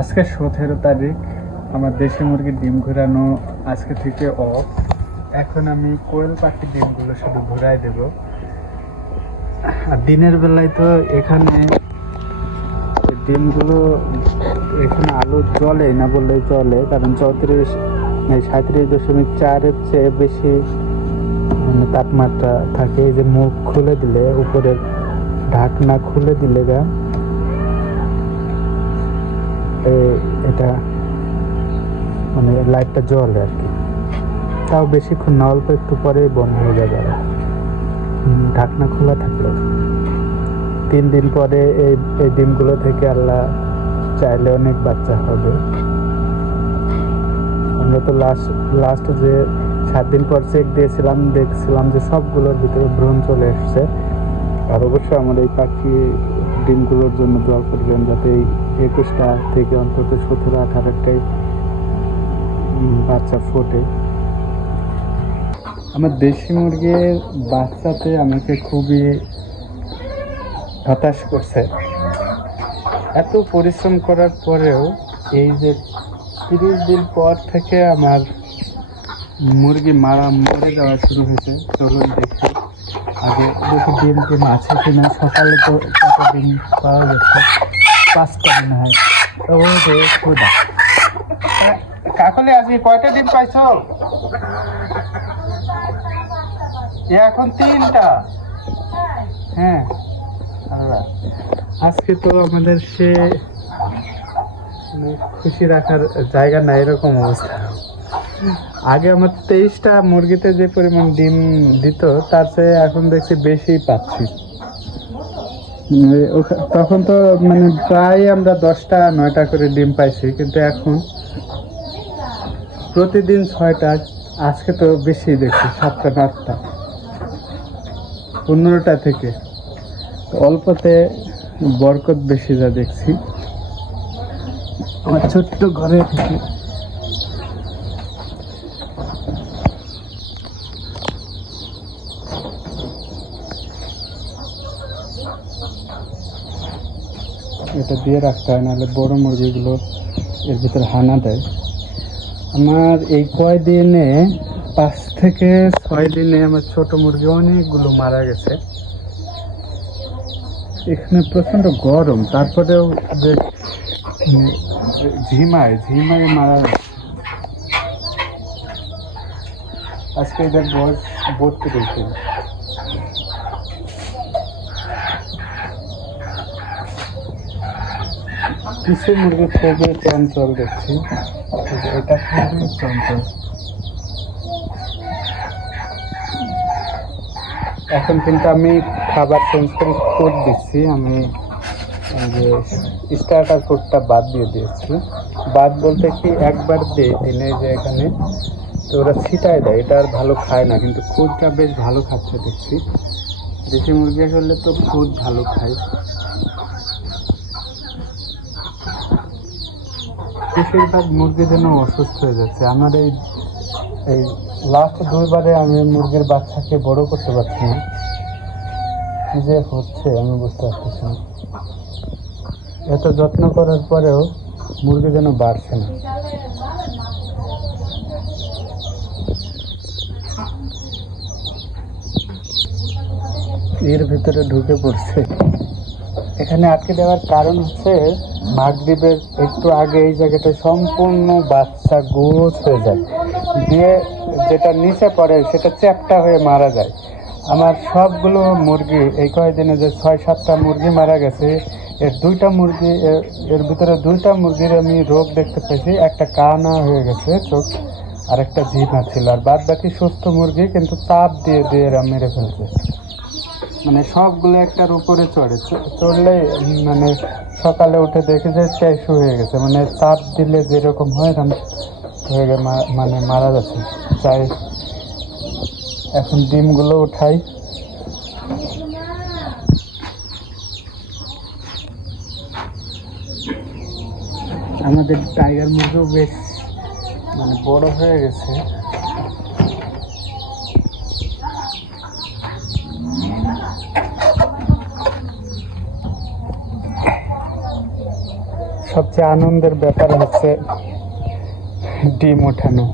আজকে 17 তারিখ। আমার দেশি মুরগির ডিম ঘোরানো আজকে থেকে অফ। এখন আমি কোয়েল পাখির ডিমগুলো শুধু ঘুরাই দেব। আর দিনের বেলায় তো এখানে ডিমগুলো এখানে আলো জ্বলে না বললেই চলে, কারণ 37.4-এর চেয়ে বেশি তাপমাত্রা থাকে। এই যে মুখ খুলে দিলে, উপরের ঢাকনা খুলে দিলে এটা মানে লাইটটা জ্বলে আর কি। তাও বেশিক্ষণ না, অল্প একটু পরেই বন্ধ হয়ে যাবে। ঢাকনা খোলা থাকলো 3 দিন পরে এই ডিমগুলো থেকে আল্লাহ চাইলে অনেক বাচ্চা হবে। আমরা তো লাস্ট যে 7 দিন পর চেক দিয়েছিলাম, দেখছিলাম যে সবগুলোর ভিতরে ভ্রূণ চলে এসছে। আর অবশ্যই আমার এই পাখি ডিমগুলোর জন্য দোয়া করবেন, যাতে এই 21টা থেকে অন্তত 17-18টাই বাচ্চা ফোটে। আমার দেশি মুরগির বাচ্চাতে আমাকে খুবই হতাশ করছে। এত পরিশ্রম করার পরেও এই যে 30 দিন পর থেকে আমার মুরগি মরে যাওয়া শুরু হয়েছে। চলুন দেখি, আগে দেখি ডিম টিম আছে কিনা। সকালে তো কত ডিম পাওয়া গেছে, 5টা মনে হয়। কাকলি আজকে কয়টা ডিম পাইছো? এখন 3টা। হ্যাঁ, আল্লাহ আজকে তো আমাদের সে খুশি রাখার জায়গা না, এরকম অবস্থা। আগে আমার 23টা মুরগিতে যে পরিমাণ ডিম দিত, তার চেয়ে এখন দেখছি বেশি পাচ্ছি। তখন তো মানে প্রায় আমরা 10টা-9টা করে ডিম পাইছি, কিন্তু এখন প্রতিদিন 6টা। আজকে তো বেশি দেখছি, 7টা-8টা, 15টা থেকে। অল্পতে বরকত বেশি যা দেখছি আমার ছোট্ট ঘরে থেকে। এটা দিয়ে রাখতে হয়, নাহলে বড় মুরগিগুলো এর ভিতরে হানা দেয়। আমার এই কয়দিনে 5 থেকে 6 দিনে আমার ছোট মুরগি অনেকগুলো মারা গেছে। এখানে প্রচন্ড গরম, তারপরেও যে ঝিমায় মারা গেছে। আজকে এদের বয়স 32 দিন। কিছু মুরগি খুবই চঞ্চল দেখছি, এটা খুবই চঞ্চল। এখন কিন্তু আমি খাবার চেঞ্জ করে ফুড দিচ্ছি। আমি যে স্টার্টার ফুডটা বাদ দিয়ে দিয়েছি। বাদ বলতে কি, একবার দিই দিনে, যে এখানে তো ওরা ছিটায় দেয়, এটা আর ভালো খায় না। কিন্তু ফুডটা বেশ ভালো খাচ্ছে দেখছি। দেশি মুরগি হলে তো ফুড ভালো খায়। বেশিরভাগ মুরগি যেন অসুস্থ হয়ে যাচ্ছে। আমার এই লাস্ট 2বারে আমি মুরগির বাচ্চাকে বড় করতে পারছি না। কি যে হচ্ছে আমি বুঝতে পারতেছি না। এত যত্ন করার পরেও মুরগি যেন বাড়ছে না। এর ভিতরে ঢুকে পড়ছে। এখানে আটকে দেওয়ার কারণ হচ্ছে, মাগরিবের একটু আগে এই জায়গাটা সম্পূর্ণ বাচ্চা গোছ হয়ে যায়, দিয়ে যেটা নিচে পড়ে সেটা চ্যাপ্টা হয়ে মারা যায়। আমার সবগুলো মুরগি এই কয়েকদিনে যে 6-7টা মুরগি মারা গেছে, এর ভিতরে 2টা মুরগির আমি রোগ দেখতে পেয়েছি। একটা কানা হয়ে গেছে চোখ, আর একটা ঝিমা ছিল। আর বাদ বাকি সুস্থ মুরগি, কিন্তু চাপ দিয়ে এরা মেরে ফেলছে। মানে সবগুলো একটার উপরে চড়লে মানে সকালে উঠে দেখে যে চাইশু হয়ে গেছে। মানে চাপ দিলে যেরকম হয় মানে মারা যাচ্ছে। তাই এখন ডিমগুলো উঠাই। আমাদের টাইগার মুরগিও বেশ মানে বড় হয়ে গেছে। সবচেয়ে আনন্দের ব্যাপার হচ্ছে ডিম ওঠানো।